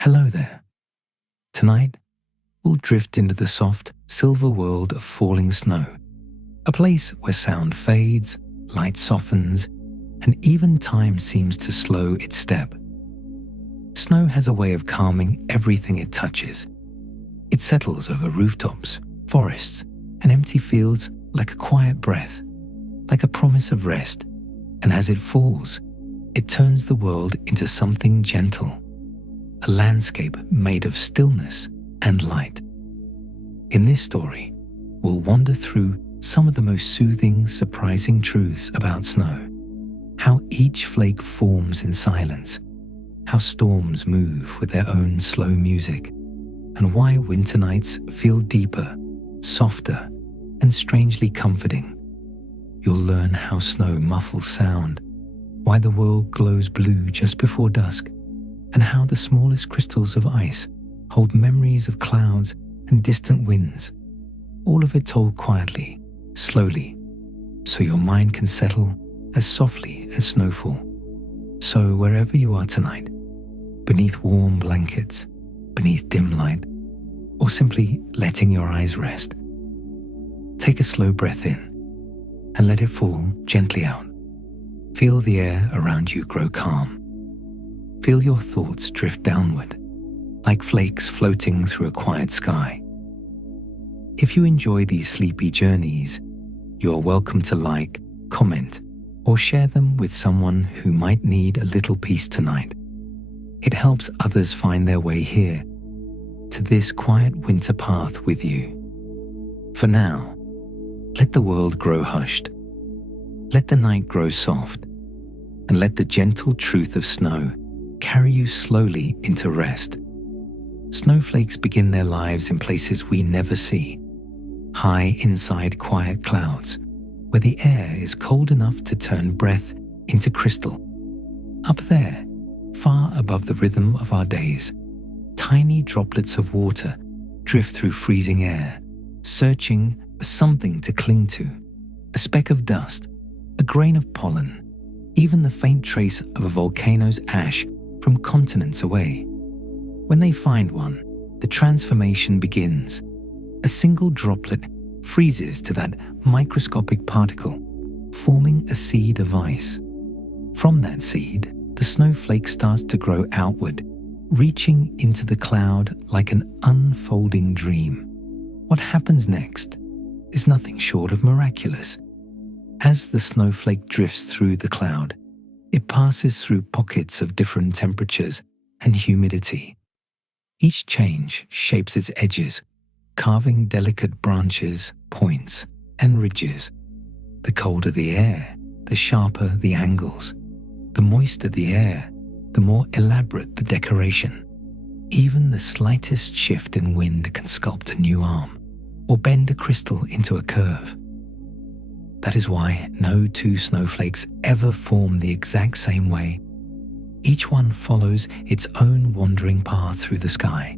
Hello there. Tonight, we'll drift into the soft, silver world of falling snow, a place where sound fades, light softens, and even time seems to slow its step. Snow has a way of calming everything it touches. It settles over rooftops, forests, and empty fields like a quiet breath, like a promise of rest, and as it falls, it turns the world into something gentle, a landscape made of stillness and light. In this story, we'll wander through some of the most soothing, surprising truths about snow. How each flake forms in silence, how storms move with their own slow music, and why winter nights feel deeper, softer, and strangely comforting. You'll learn how snow muffles sound, why the world glows blue just before dusk, and how the smallest crystals of ice hold memories of clouds and distant winds, all of it told quietly, slowly, so your mind can settle as softly as snowfall. So wherever you are tonight, beneath warm blankets, beneath dim light, or simply letting your eyes rest, take a slow breath in and let it fall gently out. Feel the air around you grow calm. Feel your thoughts drift downward, like flakes floating through a quiet sky. If you enjoy these sleepy journeys, you are welcome to like, comment, or share them with someone who might need a little peace tonight. It helps others find their way here, to this quiet winter path with you. For now, let the world grow hushed. Let the night grow soft, and let the gentle truth of snow carry you slowly into rest. Snowflakes begin their lives in places we never see, high inside quiet clouds, where the air is cold enough to turn breath into crystal. Up there, far above the rhythm of our days, tiny droplets of water drift through freezing air, searching for something to cling to, a speck of dust, a grain of pollen, even the faint trace of a volcano's ash from continents away. When they find one, the transformation begins. A single droplet freezes to that microscopic particle, forming a seed of ice. From that seed, the snowflake starts to grow outward, reaching into the cloud like an unfolding dream. What happens next is nothing short of miraculous. As the snowflake drifts through the cloud, it passes through pockets of different temperatures and humidity. Each change shapes its edges, carving delicate branches, points, and ridges. The colder the air, the sharper the angles. The moister the air, the more elaborate the decoration. Even the slightest shift in wind can sculpt a new arm, or bend a crystal into a curve. That is why no two snowflakes ever form the exact same way. Each one follows its own wandering path through the sky,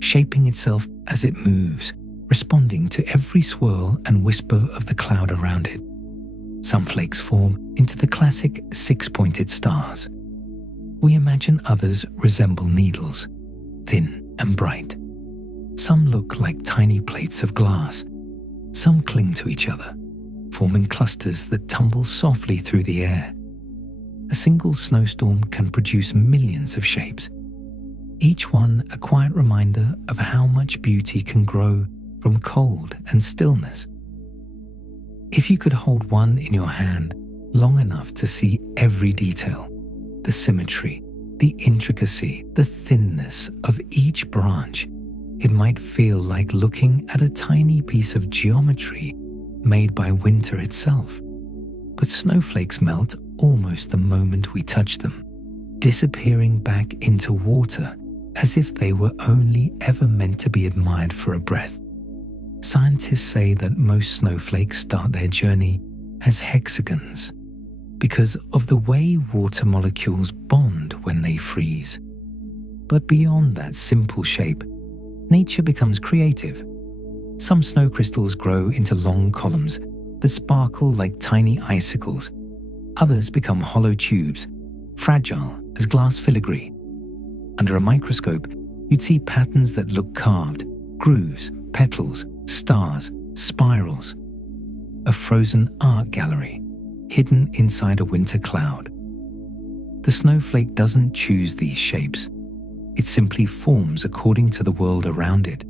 shaping itself as it moves, responding to every swirl and whisper of the cloud around it. Some flakes form into the classic six-pointed stars. We imagine others resemble needles, thin and bright. Some look like tiny plates of glass. Some cling to each other, forming clusters that tumble softly through the air. A single snowstorm can produce millions of shapes, each one a quiet reminder of how much beauty can grow from cold and stillness. If you could hold one in your hand long enough to see every detail, the symmetry, the intricacy, the thinness of each branch, it might feel like looking at a tiny piece of geometry made by winter itself. But snowflakes melt almost the moment we touch them, disappearing back into water as if they were only ever meant to be admired for a breath. Scientists say that most snowflakes start their journey as hexagons because of the way water molecules bond when they freeze. But beyond that simple shape, nature becomes creative. Some snow crystals grow into long columns that sparkle like tiny icicles. Others become hollow tubes, fragile as glass filigree. Under a microscope, you'd see patterns that look carved, grooves, petals, stars, spirals. A frozen art gallery, hidden inside a winter cloud. The snowflake doesn't choose these shapes. It simply forms according to the world around it,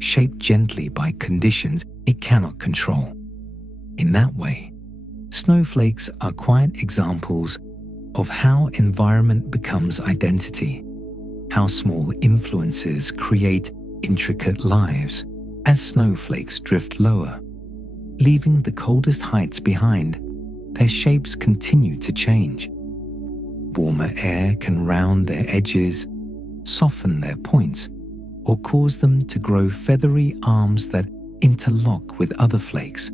shaped gently by conditions it cannot control. In that way, snowflakes are quiet examples of how environment becomes identity, how small influences create intricate lives as snowflakes drift lower. Leaving the coldest heights behind, their shapes continue to change. Warmer air can round their edges, soften their points, or cause them to grow feathery arms that interlock with other flakes.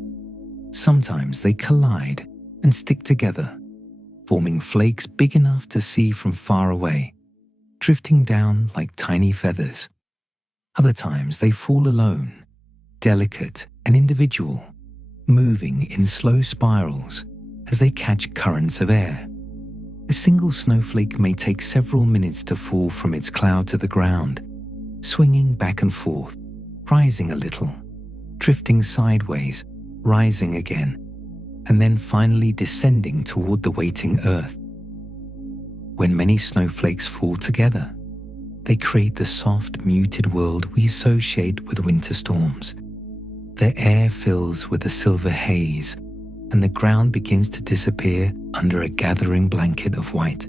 Sometimes they collide and stick together, forming flakes big enough to see from far away, drifting down like tiny feathers. Other times they fall alone, delicate and individual, moving in slow spirals as they catch currents of air. A single snowflake may take several minutes to fall from its cloud to the ground, swinging back and forth, rising a little, drifting sideways, rising again, and then finally descending toward the waiting earth. When many snowflakes fall together, they create the soft, muted world we associate with winter storms. The air fills with a silver haze, and the ground begins to disappear under a gathering blanket of white.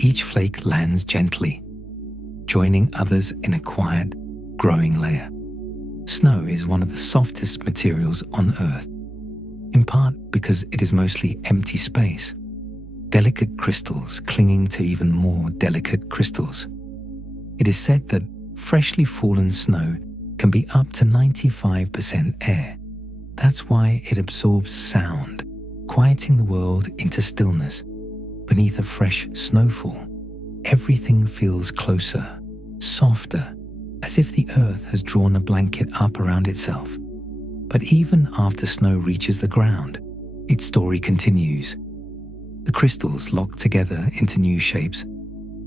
Each flake lands gently, joining others in a quiet, growing layer. Snow is one of the softest materials on Earth, in part because it is mostly empty space, delicate crystals clinging to even more delicate crystals. It is said that freshly fallen snow can be up to 95% air. That's why it absorbs sound, quieting the world into stillness. Beneath a fresh snowfall, everything feels closer, softer, as if the earth has drawn a blanket up around itself. But even after snow reaches the ground, its story continues. The crystals lock together into new shapes,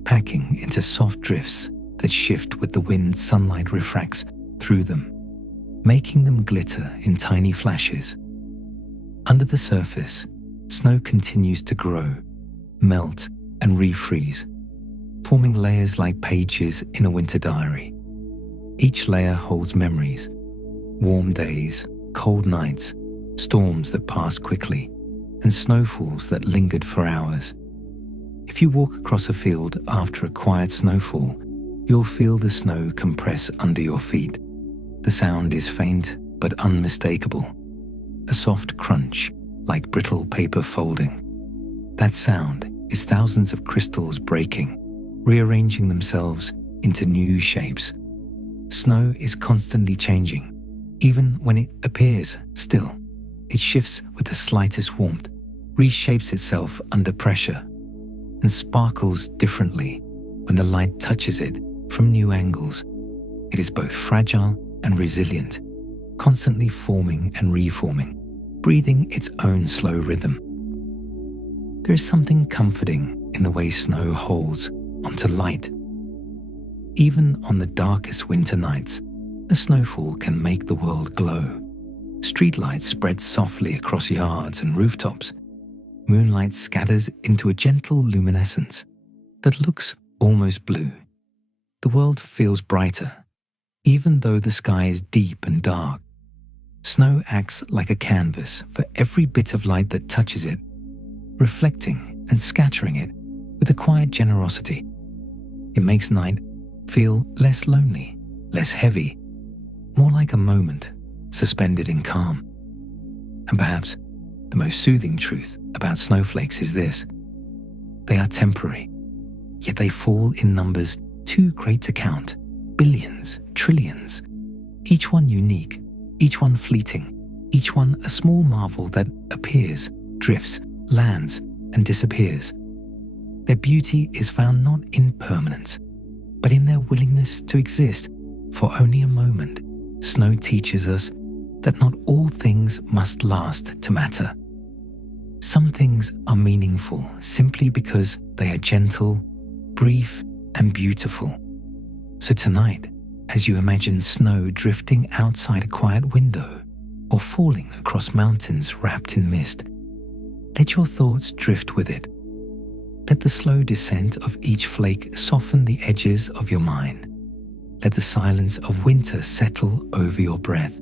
packing into soft drifts that shift with the wind sunlight refracts through them, making them glitter in tiny flashes. Under the surface, snow continues to grow, melt, and refreeze, forming layers like pages in a winter diary. Each layer holds memories, warm days, cold nights, storms that passed quickly, and snowfalls that lingered for hours. If you walk across a field after a quiet snowfall, you'll feel the snow compress under your feet. The sound is faint but unmistakable, a soft crunch like brittle paper folding. That sound is thousands of crystals breaking, rearranging themselves into new shapes. Snow is constantly changing, even when it appears still. It shifts with the slightest warmth, reshapes itself under pressure, and sparkles differently when the light touches it from new angles. It is both fragile and resilient, constantly forming and reforming, breathing its own slow rhythm. There is something comforting in the way snow holds onto light. Even on the darkest winter nights, a snowfall can make the world glow. Streetlights spread softly across yards and rooftops. Moonlight scatters into a gentle luminescence that looks almost blue. The world feels brighter, even though the sky is deep and dark. Snow acts like a canvas for every bit of light that touches it, reflecting and scattering it with a quiet generosity. It makes night feel less lonely, less heavy, more like a moment suspended in calm. And perhaps the most soothing truth about snowflakes is this: they are temporary, yet they fall in numbers too great to count. Billions, trillions, each one unique, each one fleeting, each one a small marvel that appears, drifts, lands, and disappears. Their beauty is found not in permanence, but in their willingness to exist for only a moment. Snow teaches us that not all things must last to matter. Some things are meaningful simply because they are gentle, brief, and beautiful. So tonight, as you imagine snow drifting outside a quiet window or falling across mountains wrapped in mist, let your thoughts drift with it. Let the slow descent of each flake soften the edges of your mind. Let the silence of winter settle over your breath.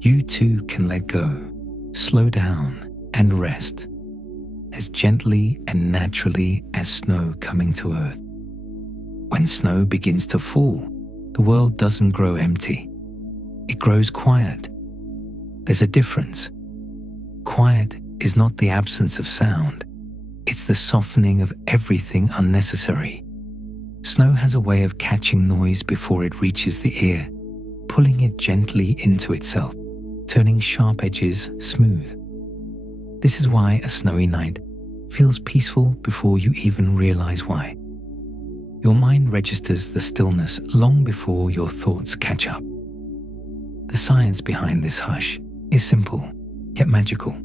You too can let go, slow down, and rest, as gently and naturally as snow coming to earth. When snow begins to fall, the world doesn't grow empty. It grows quiet. There's a difference. Quiet is not the absence of sound. It's the softening of everything unnecessary. Snow has a way of catching noise before it reaches the ear, pulling it gently into itself, turning sharp edges smooth. This is why a snowy night feels peaceful before you even realize why. Your mind registers the stillness long before your thoughts catch up. The science behind this hush is simple, yet magical.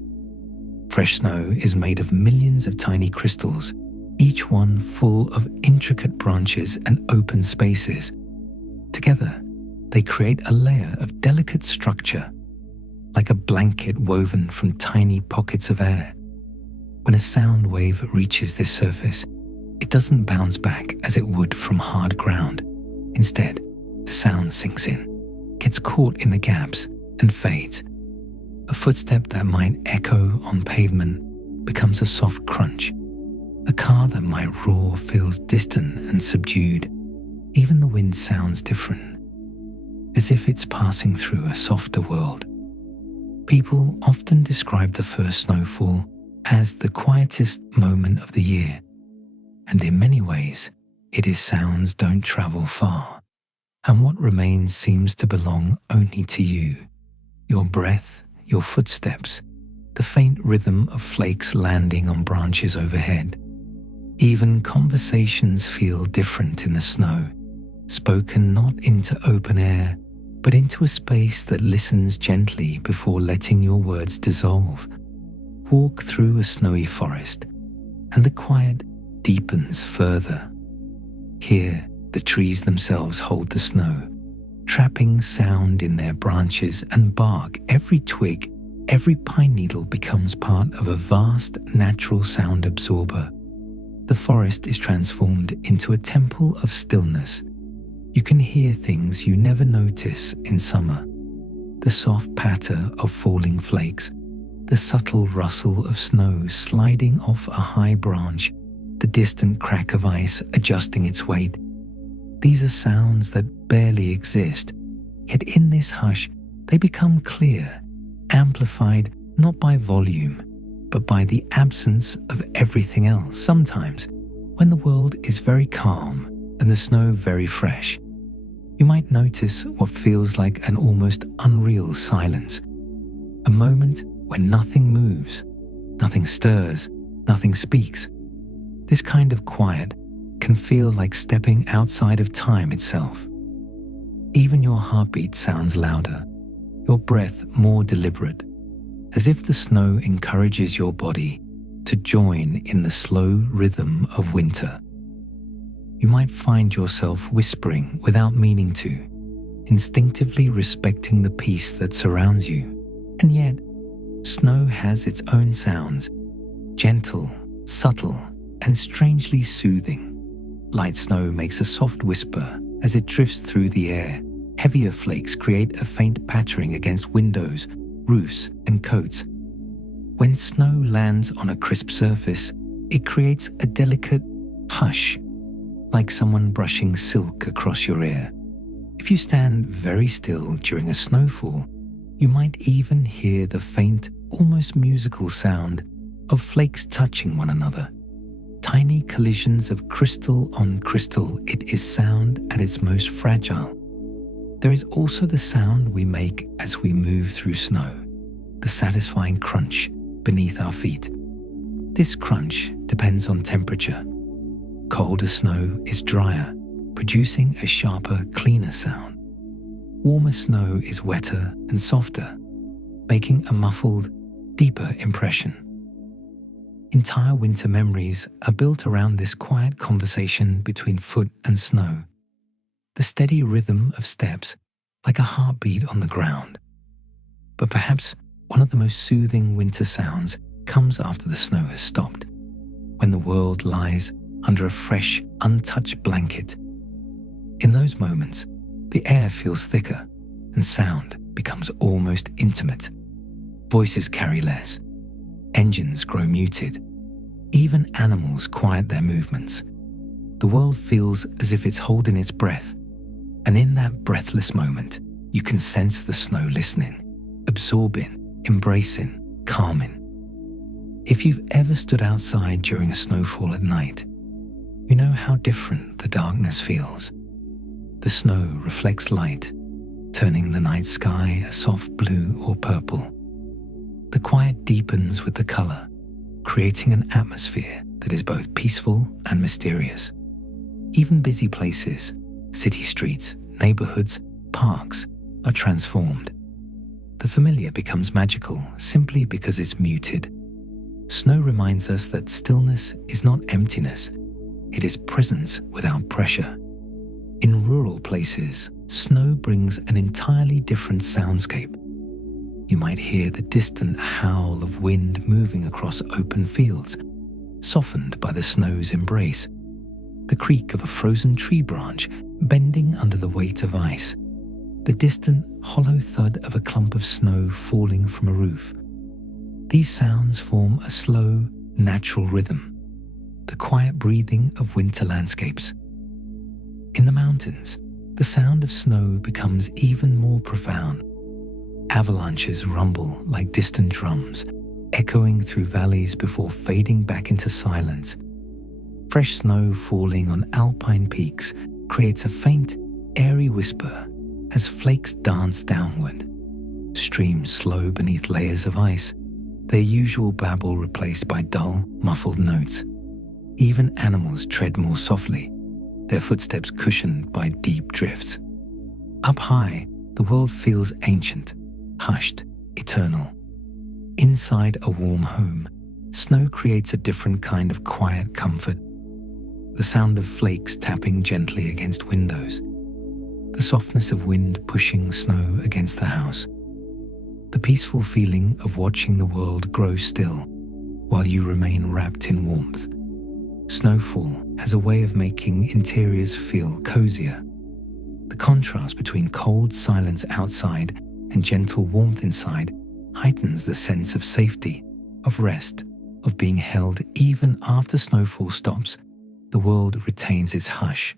Fresh snow is made of millions of tiny crystals, each one full of intricate branches and open spaces. Together, they create a layer of delicate structure, like a blanket woven from tiny pockets of air. When a sound wave reaches this surface, it doesn't bounce back as it would from hard ground. Instead, the sound sinks in, gets caught in the gaps, and fades. A footstep that might echo on pavement becomes a soft crunch. A car that might roar feels distant and subdued. Even the wind sounds different, as if it's passing through a softer world. People often describe the first snowfall as the quietest moment of the year, and in many ways, it is sounds don't travel far, and what remains seems to belong only to you. Your breath, your footsteps, the faint rhythm of flakes landing on branches overhead. Even conversations feel different in the snow, spoken not into open air, but into a space that listens gently before letting your words dissolve. Walk through a snowy forest, and the quiet deepens further. Here, the trees themselves hold the snow, trapping sound in their branches and bark. Every twig, every pine needle becomes part of a vast natural sound absorber. The forest is transformed into a temple of stillness. You can hear things you never notice in summer. The soft patter of falling flakes, the subtle rustle of snow sliding off a high branch, the distant crack of ice adjusting its weight. These are sounds that barely exist, yet in this hush they become clear, amplified not by volume, but by the absence of everything else. Sometimes, when the world is very calm and the snow very fresh, you might notice what feels like an almost unreal silence. A moment when nothing moves, nothing stirs, nothing speaks. This kind of quiet can feel like stepping outside of time itself. Even your heartbeat sounds louder, your breath more deliberate, as if the snow encourages your body to join in the slow rhythm of winter. You might find yourself whispering without meaning to, instinctively respecting the peace that surrounds you. And yet, snow has its own sounds, gentle, subtle, and strangely soothing. Light snow makes a soft whisper as it drifts through the air. Heavier flakes create a faint pattering against windows, roofs, and coats. When snow lands on a crisp surface, it creates a delicate hush, like someone brushing silk across your ear. If you stand very still during a snowfall, you might even hear the faint, almost musical sound of flakes touching one another. Tiny collisions of crystal on crystal. It is sound at its most fragile. There is also the sound we make as we move through snow, the satisfying crunch beneath our feet. This crunch depends on temperature. Colder snow is drier, producing a sharper, cleaner sound. Warmer snow is wetter and softer, making a muffled, deeper impression. Entire winter memories are built around this quiet conversation between foot and snow. The steady rhythm of steps, like a heartbeat on the ground. But perhaps one of the most soothing winter sounds comes after the snow has stopped, when the world lies under a fresh, untouched blanket. In those moments, the air feels thicker and sound becomes almost intimate. Voices carry less. Engines grow muted. Even animals quiet their movements. The world feels as if it's holding its breath. And in that breathless moment, you can sense the snow listening, absorbing, embracing, calming. If you've ever stood outside during a snowfall at night, you know how different the darkness feels. The snow reflects light, turning the night sky a soft blue or purple. The quiet deepens with the color, creating an atmosphere that is both peaceful and mysterious. Even busy places, city streets, neighborhoods, parks, are transformed. The familiar becomes magical simply because it's muted. Snow reminds us that stillness is not emptiness, it is presence without pressure. In rural places, snow brings an entirely different soundscape. You might hear the distant howl of wind moving across open fields, softened by the snow's embrace. The creak of a frozen tree branch bending under the weight of ice. The distant, hollow thud of a clump of snow falling from a roof. These sounds form a slow, natural rhythm, the quiet breathing of winter landscapes. In the mountains, the sound of snow becomes even more profound. Avalanches rumble like distant drums, echoing through valleys before fading back into silence. Fresh snow falling on alpine peaks creates a faint, airy whisper as flakes dance downward. Streams slow beneath layers of ice, their usual babble replaced by dull, muffled notes. Even animals tread more softly, their footsteps cushioned by deep drifts. Up high, the world feels ancient, hushed, eternal. Inside a warm home, snow creates a different kind of quiet comfort. The sound of flakes tapping gently against windows. The softness of wind pushing snow against the house. The peaceful feeling of watching the world grow still while you remain wrapped in warmth. Snowfall has a way of making interiors feel cozier. The contrast between cold silence outside and gentle warmth inside heightens the sense of safety, of rest, of being held even after snowfall stops. The world retains its hush.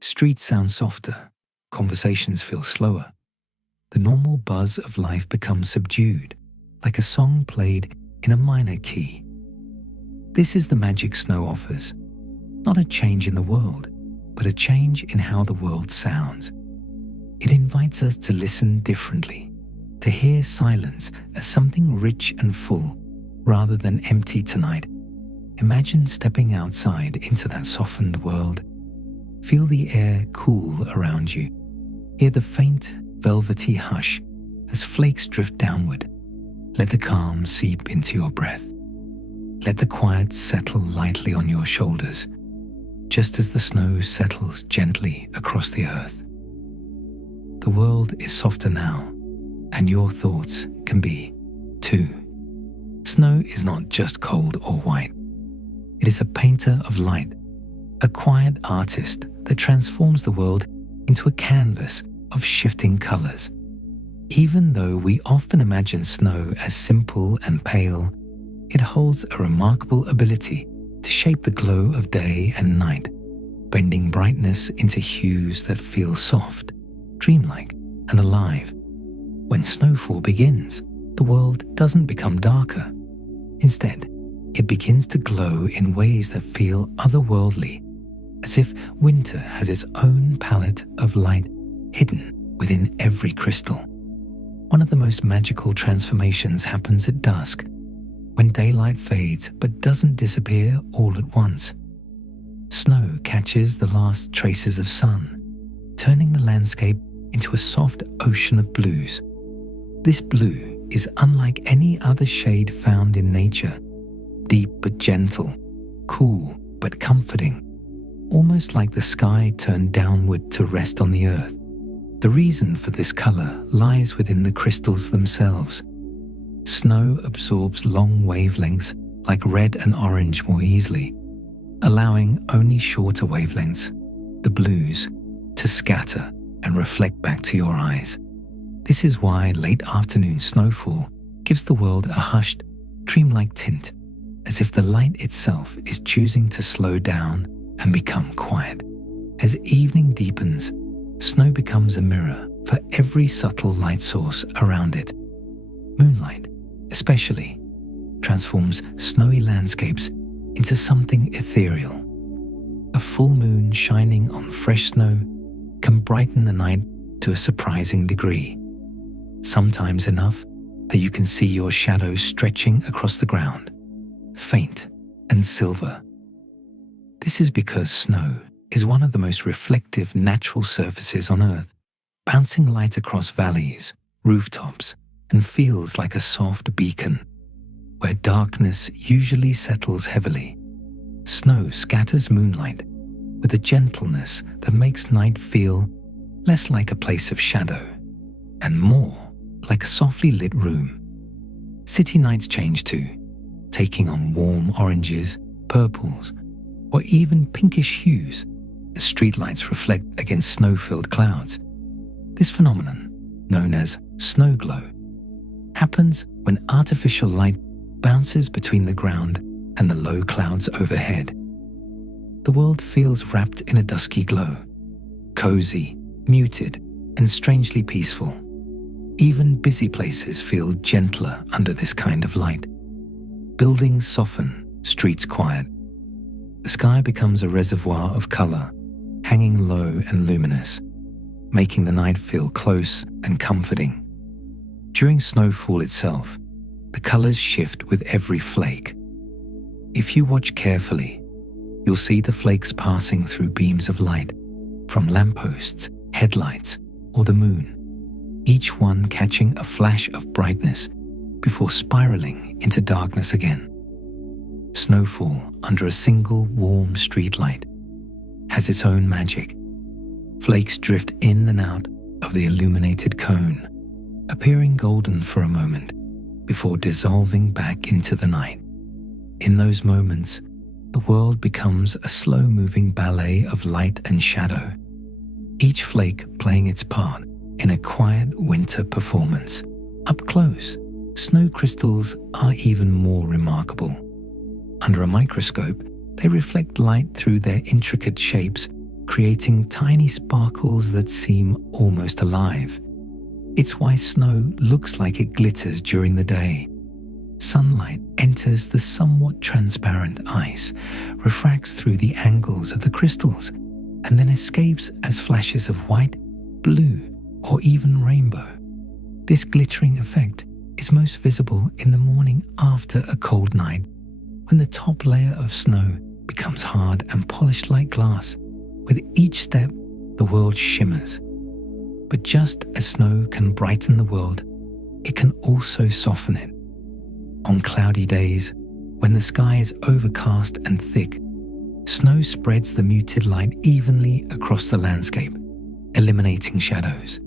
Streets sound softer, conversations feel slower. The normal buzz of life becomes subdued, like a song played in a minor key. This is the magic snow offers. Not a change in the world, but a change in how the world sounds. It invites us to listen differently, to hear silence as something rich and full, rather than empty tonight. Imagine stepping outside into that softened world. Feel the air cool around you. Hear the faint, velvety hush as flakes drift downward. Let the calm seep into your breath. Let the quiet settle lightly on your shoulders, just as the snow settles gently across the earth. The world is softer now, and your thoughts can be, too. Snow is not just cold or white. It is a painter of light, a quiet artist that transforms the world into a canvas of shifting colors. Even though we often imagine snow as simple and pale, it holds a remarkable ability to shape the glow of day and night, bending brightness into hues that feel soft, dreamlike, and alive. When snowfall begins, the world doesn't become darker. Instead, it begins to glow in ways that feel otherworldly, as if winter has its own palette of light hidden within every crystal. One of the most magical transformations happens at dusk, when daylight fades but doesn't disappear all at once. Snow catches the last traces of sun, turning the landscape into a soft ocean of blues. This blue is unlike any other shade found in nature. deep but gentle, cool but comforting, almost like the sky turned downward to rest on the earth. The reason for this color lies within the crystals themselves. Snow absorbs long wavelengths like red and orange more easily, allowing only shorter wavelengths, the blues, to scatter and reflect back to your eyes. This is why late afternoon snowfall gives the world a hushed, dreamlike tint, as if the light itself is choosing to slow down and become quiet. As evening deepens, snow becomes a mirror for every subtle light source around it. Moonlight, especially, transforms snowy landscapes into something ethereal. A full moon shining on fresh snow can brighten the night to a surprising degree, sometimes enough that you can see your shadow stretching across the ground, faint and silver. This is because snow is one of the most reflective natural surfaces on Earth, bouncing light across valleys, rooftops, and feels like a soft beacon. Where darkness usually settles heavily, snow scatters moonlight with a gentleness that makes night feel less like a place of shadow and more like a softly lit room. City nights change too, taking on warm oranges, purples, or even pinkish hues as streetlights reflect against snow-filled clouds. This phenomenon, known as snow glow, happens when artificial light bounces between the ground and the low clouds overhead. The world feels wrapped in a dusky glow, cozy, muted, and strangely peaceful. Even busy places feel gentler under this kind of light. Buildings soften, streets quiet. The sky becomes a reservoir of color, hanging low and luminous, making the night feel close and comforting. During snowfall itself, the colors shift with every flake. If you watch carefully, you'll see the flakes passing through beams of light from lampposts, headlights, or the moon, each one catching a flash of brightness before spiraling into darkness again. Snowfall under a single warm streetlight has its own magic. Flakes drift in and out of the illuminated cone, appearing golden for a moment before dissolving back into the night. In those moments, the world becomes a slow-moving ballet of light and shadow, each flake playing its part in a quiet winter performance. Up close, snow crystals are even more remarkable. Under a microscope, they reflect light through their intricate shapes, creating tiny sparkles that seem almost alive. It's why snow looks like it glitters during the day. Sunlight enters the somewhat transparent ice, refracts through the angles of the crystals, and then escapes as flashes of white, blue, or even rainbow. This glittering effect is most visible in the morning after a cold night, when the top layer of snow becomes hard and polished like glass. With each step, the world shimmers. But just as snow can brighten the world, it can also soften it. On cloudy days, when the sky is overcast and thick, snow spreads the muted light evenly across the landscape, eliminating shadows.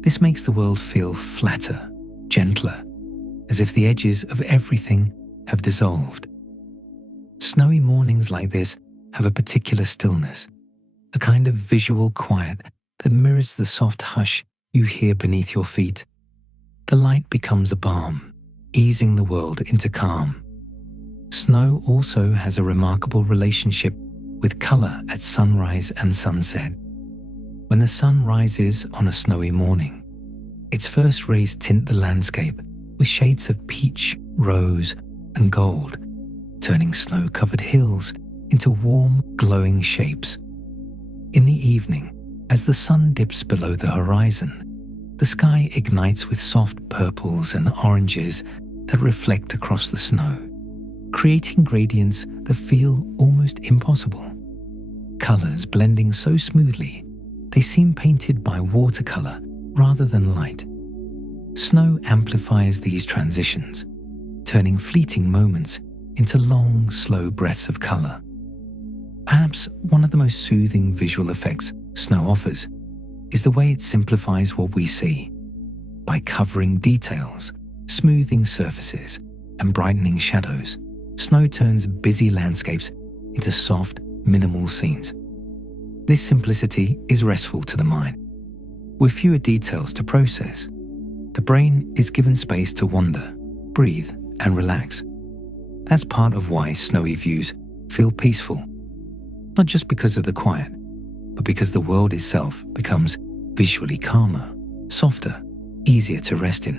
This makes the world feel flatter, gentler, as if the edges of everything have dissolved. Snowy mornings like this have a particular stillness, a kind of visual quiet that mirrors the soft hush you hear beneath your feet. The light becomes a balm, easing the world into calm. Snow also has a remarkable relationship with color at sunrise and sunset. When the sun rises on a snowy morning, its first rays tint the landscape with shades of peach, rose, and gold, turning snow-covered hills into warm, glowing shapes. In the evening, as the sun dips below the horizon, the sky ignites with soft purples and oranges that reflect across the snow, creating gradients that feel almost impossible. Colors blending so smoothly, they seem painted by watercolor rather than light. Snow amplifies these transitions, turning fleeting moments into long, slow breaths of color. Perhaps one of the most soothing visual effects snow offers is the way it simplifies what we see. By covering details, smoothing surfaces, and brightening shadows, snow turns busy landscapes into soft, minimal scenes. This simplicity is restful to the mind. With fewer details to process, the brain is given space to wander, breathe, and relax. That's part of why snowy views feel peaceful, not just because of the quiet, but because the world itself becomes visually calmer, softer, easier to rest in.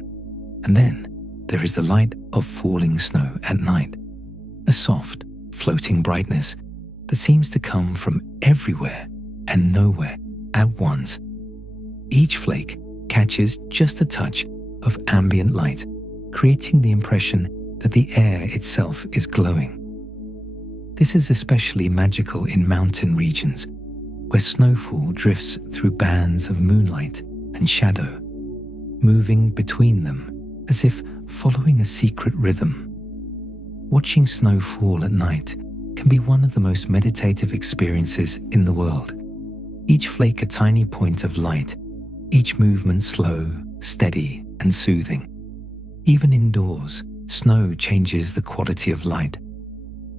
And then there is the light of falling snow at night, a soft, floating brightness that seems to come from everywhere and nowhere at once. Each flake catches just a touch of ambient light, creating the impression that the air itself is glowing. This is especially magical in mountain regions, where snowfall drifts through bands of moonlight and shadow, moving between them as if following a secret rhythm. Watching snow fall at night can be one of the most meditative experiences in the world. Each flake a tiny point of light, each movement slow, steady, and soothing. Even indoors, snow changes the quality of light.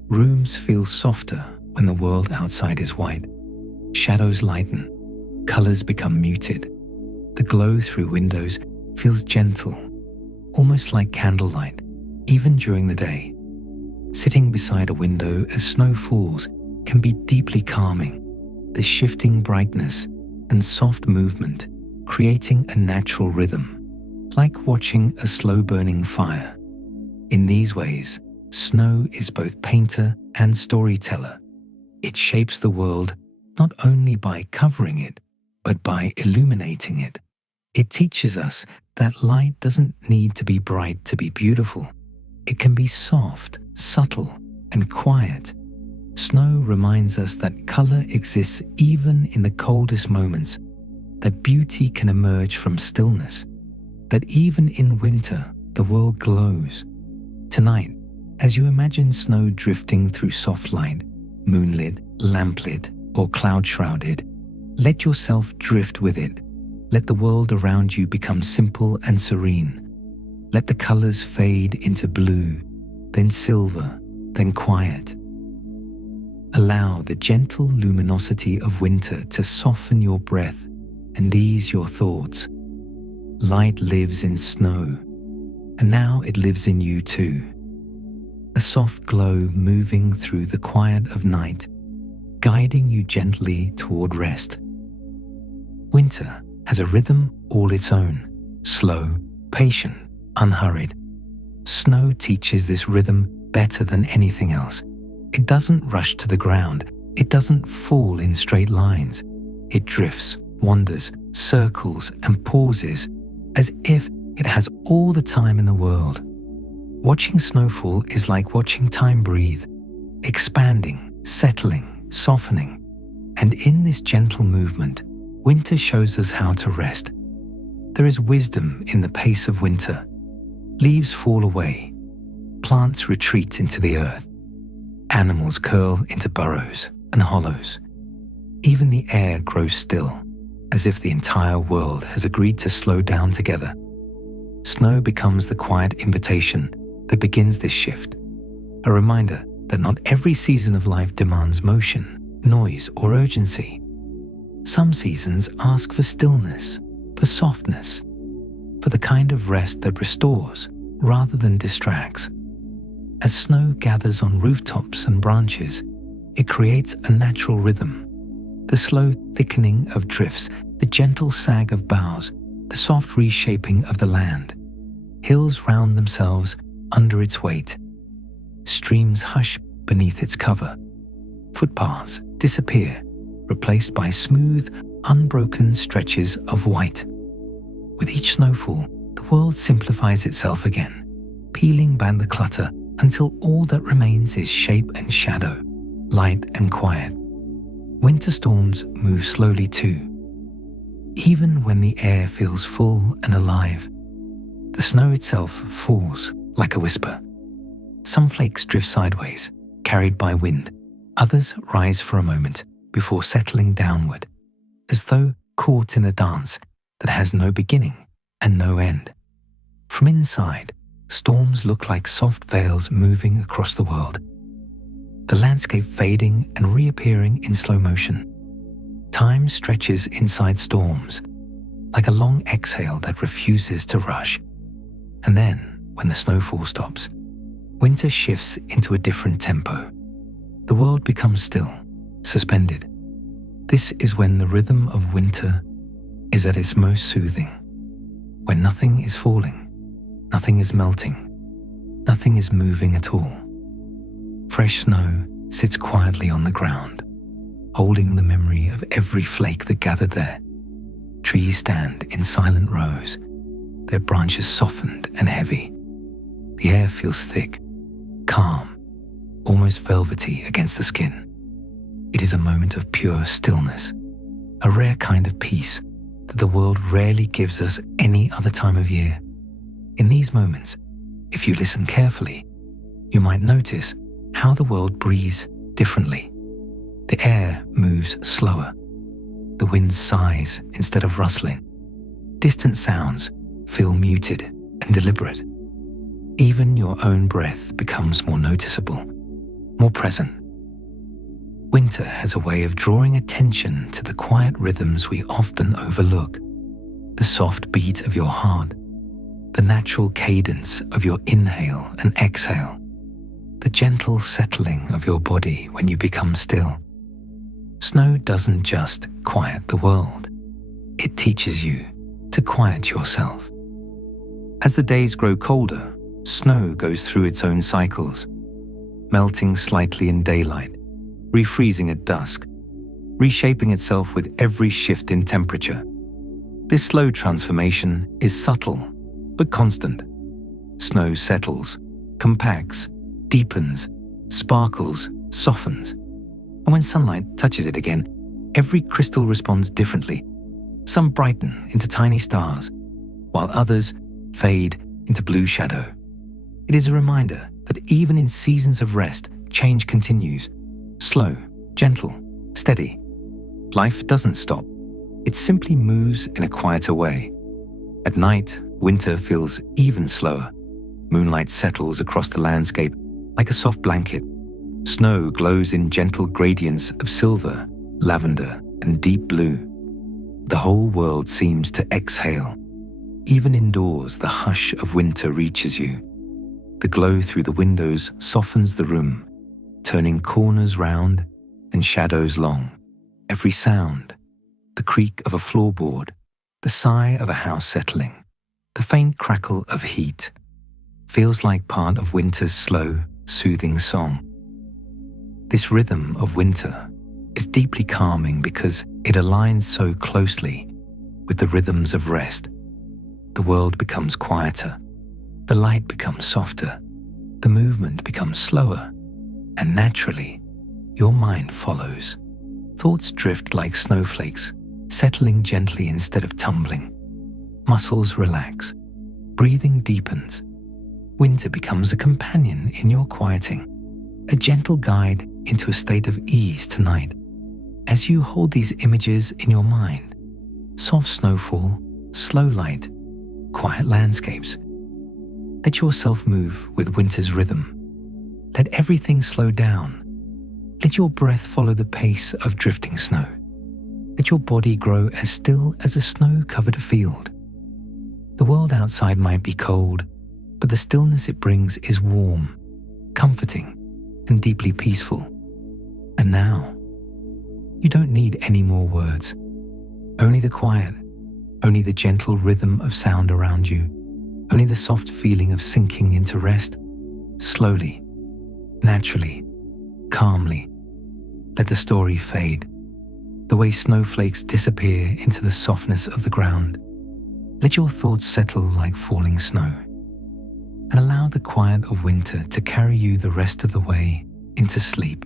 Rooms feel softer when the world outside is white. Shadows lighten, colors become muted. The glow through windows feels gentle, almost like candlelight, even during the day. Sitting beside a window as snow falls can be deeply calming. The shifting brightness and soft movement creating a natural rhythm, like watching a slow-burning fire. In these ways, snow is both painter and storyteller. It shapes the world not only by covering it, but by illuminating it. It teaches us that light doesn't need to be bright to be beautiful. It can be soft, subtle, and quiet. Snow reminds us that color exists even in the coldest moments, that beauty can emerge from stillness, that even in winter the world glows. Tonight, as you imagine snow drifting through soft light, moonlit, lamplit, or cloud-shrouded, let yourself drift with it. Let the world around you become simple and serene. Let the colors fade into blue, then silver, then quiet. Allow the gentle luminosity of winter to soften your breath and ease your thoughts. Light lives in snow, and now it lives in you too. A soft glow moving through the quiet of night, guiding you gently toward rest. Winter has a rhythm all its own, slow, patient, unhurried. Snow teaches this rhythm better than anything else. It doesn't rush to the ground. It doesn't fall in straight lines. It drifts, wanders, circles, and pauses as if it has all the time in the world. Watching snowfall is like watching time breathe, expanding, settling, softening. And in this gentle movement, winter shows us how to rest. There is wisdom in the pace of winter. Leaves fall away. Plants retreat into the earth. Animals curl into burrows and hollows. Even the air grows still, as if the entire world has agreed to slow down together. Snow becomes the quiet invitation that begins this shift, a reminder that not every season of life demands motion, noise, or urgency. Some seasons ask for stillness, for softness, for the kind of rest that restores rather than distracts. As snow gathers on rooftops and branches, it creates a natural rhythm. The slow thickening of drifts, the gentle sag of boughs, the soft reshaping of the land. Hills round themselves under its weight. Streams hush beneath its cover. Footpaths disappear, replaced by smooth, unbroken stretches of white. With each snowfall, the world simplifies itself again, peeling back the clutter until all that remains is shape and shadow, light and quiet. Winter storms move slowly too. Even when the air feels full and alive, the snow itself falls like a whisper, Some flakes drift sideways, carried by wind. Others rise for a moment before settling downward, as though caught in a dance that has no beginning and no end. From inside, storms look like soft veils moving across the world, the landscape fading and reappearing in slow motion. Time stretches inside storms, like a long exhale that refuses to rush. And then, when the snowfall stops, winter shifts into a different tempo. The world becomes still, suspended. This is when the rhythm of winter is at its most soothing, when nothing is falling, nothing is melting, nothing is moving at all. Fresh snow sits quietly on the ground, holding the memory of every flake that gathered there. Trees stand in silent rows, their branches softened and heavy. The air feels thick, calm, almost velvety against the skin. It is a moment of pure stillness, a rare kind of peace that the world rarely gives us any other time of year. In these moments, if you listen carefully, you might notice how the world breathes differently. The air moves slower. The wind sighs instead of rustling. Distant sounds feel muted and deliberate. Even your own breath becomes more noticeable, more present. Winter has a way of drawing attention to the quiet rhythms we often overlook. The soft beat of your heart, the natural cadence of your inhale and exhale, the gentle settling of your body when you become still. Snow doesn't just quiet the world, it teaches you to quiet yourself. As the days grow colder, snow goes through its own cycles, melting slightly in daylight, refreezing at dusk, reshaping itself with every shift in temperature. This slow transformation is subtle but constant. Snow settles, compacts, deepens, sparkles, softens. And when sunlight touches it again, every crystal responds differently. Some brighten into tiny stars, while others fade into blue shadow. It is a reminder that even in seasons of rest, change continues. Slow, gentle, steady. Life doesn't stop. It simply moves in a quieter way. At night, winter feels even slower. Moonlight settles across the landscape like a soft blanket. Snow glows in gentle gradients of silver, lavender, and deep blue. The whole world seems to exhale. Even indoors, the hush of winter reaches you. The glow through the windows softens the room, turning corners round and shadows long. Every sound, the creak of a floorboard, the sigh of a house settling, the faint crackle of heat, feels like part of winter's slow, soothing song. This rhythm of winter is deeply calming because it aligns so closely with the rhythms of rest. The world becomes quieter, the light becomes softer, the movement becomes slower, and naturally, your mind follows. Thoughts drift like snowflakes, settling gently instead of tumbling. Muscles relax, breathing deepens. Winter becomes a companion in your quieting, a gentle guide into a state of ease tonight. As you hold these images in your mind, soft snowfall, slow light, quiet landscapes, let yourself move with winter's rhythm. Let everything slow down. Let your breath follow the pace of drifting snow. Let your body grow as still as a snow-covered field. The world outside might be cold, but the stillness it brings is warm, comforting, and deeply peaceful. And now, you don't need any more words. Only the quiet, only the gentle rhythm of sound around you, only the soft feeling of sinking into rest. Slowly, naturally, calmly, let the story fade. The way snowflakes disappear into the softness of the ground. Let your thoughts settle like falling snow, and allow the quiet of winter to carry you the rest of the way into sleep.